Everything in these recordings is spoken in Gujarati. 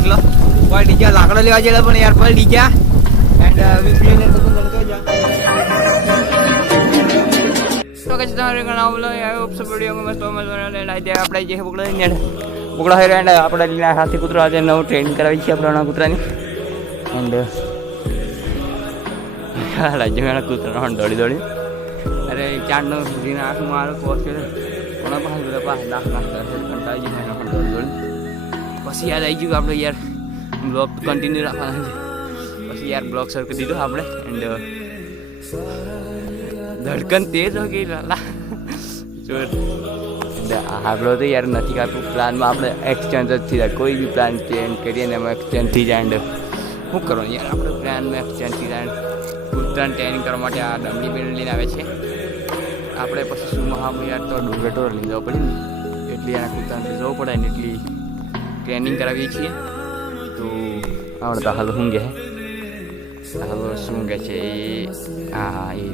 દેખ લો ડીજા લાકડો લેવા જેલા પણ યાર પડી ડીજા એન્ડ વિપલીને તો મસ્ત મસ્ત અને લાઈ જે બુકડો ને બુકડો એન્ડ આપણે લીના હાથી કૂતરો આજે નવું છે આપણા કૂતરાની એન્ડ હાલા જણા કૂતરા દોડી દોડી અરે ચાંદનો સુધીના આંખ મારો કોસ છે પાસે બધા લાખ છે કંટાળી પછી યાદ આવી ગયું આપણે યાર બ્લોગ કન્ટિન્યુ રાખવાના છે. પછી યાર બ્લોગ શરૂ કરી દીધો આપણે એન્ડ ધડકન તેજ હો ગઈ લાલા. આપણો તો યાર નથી કાપ્યું પ્લાનમાં આપણે એક્સચેન્જ જ થઈ જાય. કોઈ બી પ્લાન ચેન્જ કરીએ ને એમાં એક્સચેન્જ થઈ જાય એન્ડ શું કરો યાર, આપણે પ્લાનમાં એક્સચેન્જ થઈ જાય કૂતરાને ટ્રેનિંગ કરવા માટે આ ડમડી બેન લઈને આવે છે. આપણે પછી શું મહામ યાર તો ડુંગર જવું પડે ને. એટલી એને કૂતરાને જવું પડે ને, એટલી ટ્રેનિંગ કરાવીએ છીએ. તો આપણે તો હાલ શું હાલ શું કે છે હા હા, એ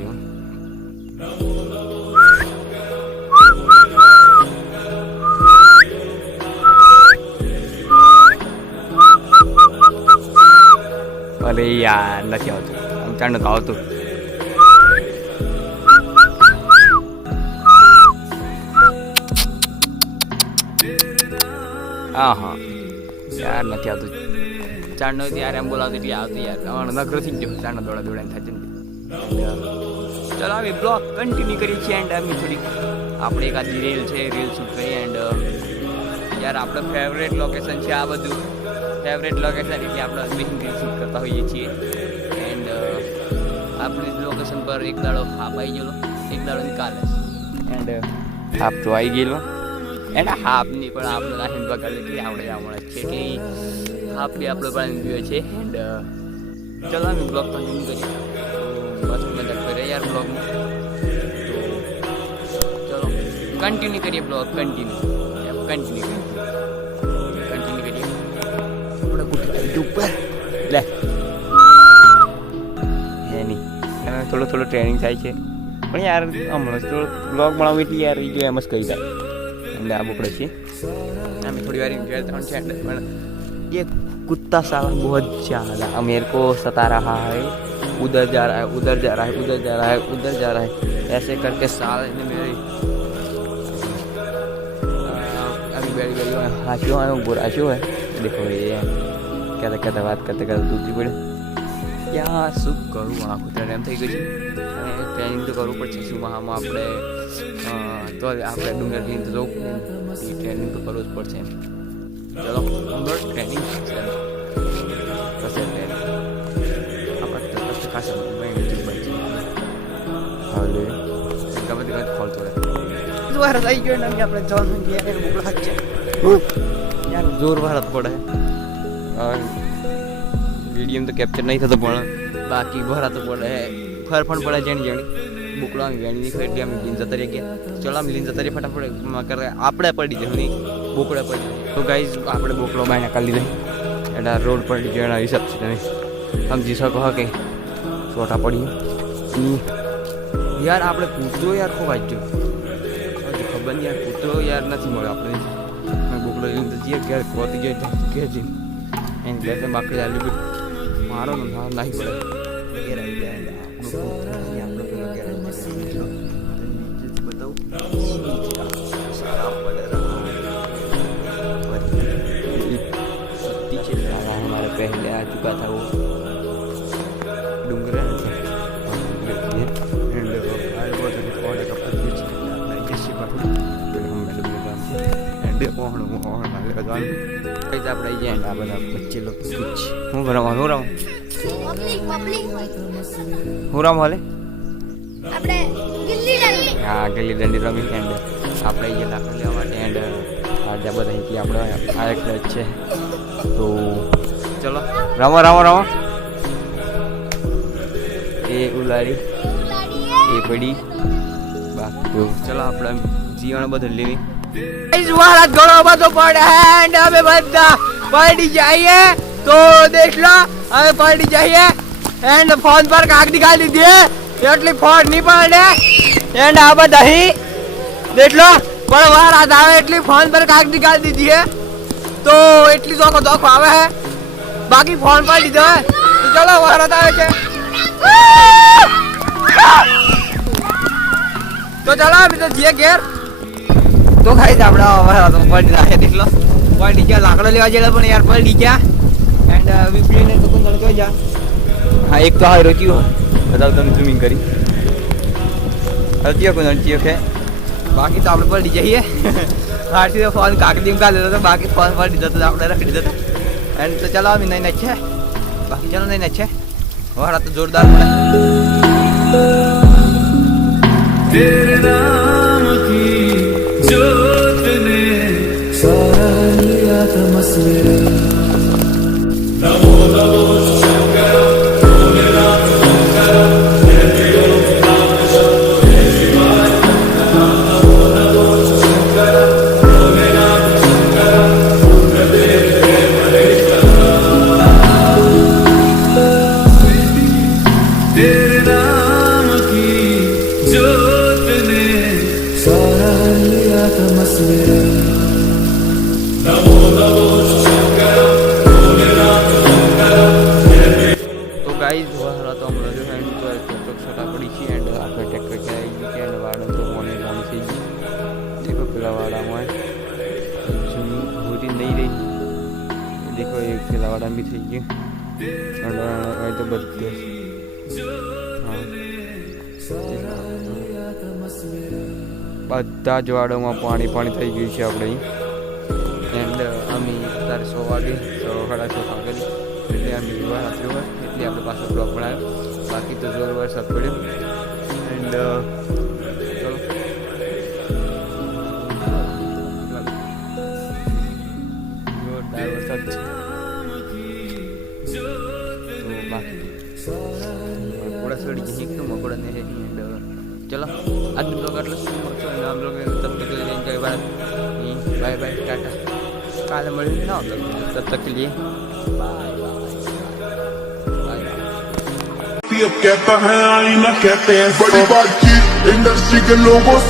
અરે યાર, નથી આવતું. ચાંડ તો આવતું. હા હા. યાર નથી આવતું. ચાંડનો ત્યારે એમ બોલાવતી એટલે આવતી યાર. અમારો નખરો થઈ ગયો. ચાંડનો દોડા દોડા થાય છે ચલો અમે બ્લોગ કન્ટિન્યુ કરીએ છીએ એન્ડ અમે થોડીક આપણે એક આદી રીલ છે રીલ શૂટ કરીએ એન્ડ યાર આપણો ફેવરેટ લોકેશન છે આ બધું. ફેવરેટ લોકેશન એટલે આપણે મેઇન રીલ શૂટ કરતા હોઈએ છીએ. એન્ડ આપણી લોકેશન પર એક દાડો હાપ આવી ગયેલો. એક દાડો નિકાલે એન્ડ આપ તો આવી ગયેલો. એન્ડ હાફની પણ આપણે નાખીને એટલે આવડે આવડે છે કે હાફ બી આપણે પણ ગયો છે. એન્ડ ચલો અમે બ્લોગ કન્ટિન્યુ કરીએ. બસ મજા કરીએ યાર બ્લોગમાં ચલો કન્ટિન્યુ કરીએ બ્લોગ કન્ટિન્યુ કન્ટિન્યુ કરીએ. કન્ટિન્યુ કરીએ. આપણે કુટી ઉપર. લે. એની થોડો થોડો ટ્રેનિંગ થાય છે. પણ યાર હમણાં થોડું બ્લોગ બનાવું એટલે યાર એમ જ કહી જાય એટલે આ બપડે છે અમે થોડી વાર enjoy ત્રણ છે એટલે પણ ये कुत्ता साला बहुत ज्यादा मेरे को सता रहा है उधर जा रहा है उधर जा रहा है उधर जा रहा है उधर जा रहा है ऐसे करके साल ने मेरे अभी बैठ गई है हाशियों है बुराशियों है देखो ये कहते कहते बात करते करते दूसरी पड़े ક્યાં શું કરું આ કૂતરાને એમ થઈ ગયું છે અને ટ્રેનિંગ તો કરવું પડશે શું આમાં આપણે અ, તો આપણે ડુંગર લઈને જવું. ટ્રેનિંગ તો કરવું જ પડશે એમ. ચલો ડુંગર ટ્રેનિંગ થશે ટ્રેનિંગ આપણે ખાસ બની ગમે તે ગમે ખોલતો રહે. દ્વારા થઈ ગયો ને આપણે જવાનું ગયા એને મોકલા યાર જોર ભારત પડે. વીડિયો તો કેપ્ચર નહીં થતો પણ. બાકી ભરાતો પડે. ફર પણ પડે જેણી જેણી બુકડો આમ વેણી નહીં એટલે અમે લીન જતા રહી ગયા ચલો આમ લીન જતા રહી ફટાફટ આપણે પડી જાય નહીં બોકડા પડી તો ગાઈઝ આપણે બોકડો બાયને કાઢી લીધી એટલે રોડ પડી ગયો એના હિસાબ છે તમે સમજી શકો કે છોટા પડી યાર, આપણે કૂતરો યાર ખૂબ ગયો ખબર નહીં યાર, કૂતરો યાર નથી મળ્યો આપણે મેં બોકડો લઈને જઈએ ઘેર ખોતી ગયો કે જઈને એને બે બાકડી બધું મારો ને પડે. ડે પોહણું પોહણ માલે જવાનું આપણે આવી જાય આ બધા બચ્ચે લોકો હું ભરવાનું હું રામ રામ હાલે આપણે ગિલ્લી દંડી હા ગિલ્લી રમી એન્ડ આપણે એન્ડ આજે બધા આપણે આ છે તો ચલો રમો રમો રમો એ ઉલાડી એ પડી બાકી ચલો આપણે જીવન બધું લેવી. વાળા ઘણો બધો પડે એન્ડ અમે બધા પડી જઈએ. તો દેખ લો, હવે પડી જઈએ. એન્ડ ફોન પર કાગડી કાઢી દીધી એટલી ફોન નહીં પડે એન્ડ આ બધા દેખ લો, પણ વાર આવે, એટલી ફોન પર કાગડી કાઢી દીધી તો એટલી ચોખો ચોખો આવે હે. બાકી ફોન પર લીધો હે. તો ચલો વરસાદ આવે છે. તો ચલો અમે તો જઈએ ઘેર. તો ખાઈ આપણે અમારા તો પડી નાખે એટલો પણ ડીજા લાકડો લેવા જેલા પણ યાર પણ ડીજા એન્ડ વિપરીને તો કોઈ લડકો જા હા એક તો હા રોચ્યો બધા તમે ઝૂમિંગ કરી. હલતીઓ કોઈ હલતીઓ કે? બાકી તો આપણે પણ જઈએ. છીએ તો ફોન કાકડીમ કા લેતો તો બાકી ફોન પર દીધો તો આપણે રખી દીધો એન્ડ તો ચલો આવી નહીં છે. બાકી ચલો નહીં છે. વાળા તો જોરદાર મળે. તેરે નામ मेरा નહીં રહી દેખો, એ પેલા વાળા બી થઈ ગયું. અને તો બધું બધા જ વાડોમાં પાણી પાણી થઈ ગયું છે આપણે એન્ડ અમે તારે સો વાગે, સો સાડા સો વાગે એટલે અમે વિવાહ રાત્રે એટલે આપણે પાછો બ્લોક બનાવ્યો. બાકી તો જોર વરસાદ પડ્યો. એન્ડ ચલો જોરદાર વરસાદ છે તો બાકી મકોડા સડી જઈએ તો મકોડા ને એન્ડ ચલો આજનો બ્લોગ આટલો શું મળશો અને આ બ્લોગ તબ તક લઈને enjoy bye bye bye tata કાલે મળીને ના આવતો તબ તક કે लिए बाय बाय कहता है आईना कहते हैं बड़ी बातचीत इंडस्ट्री के लोगों से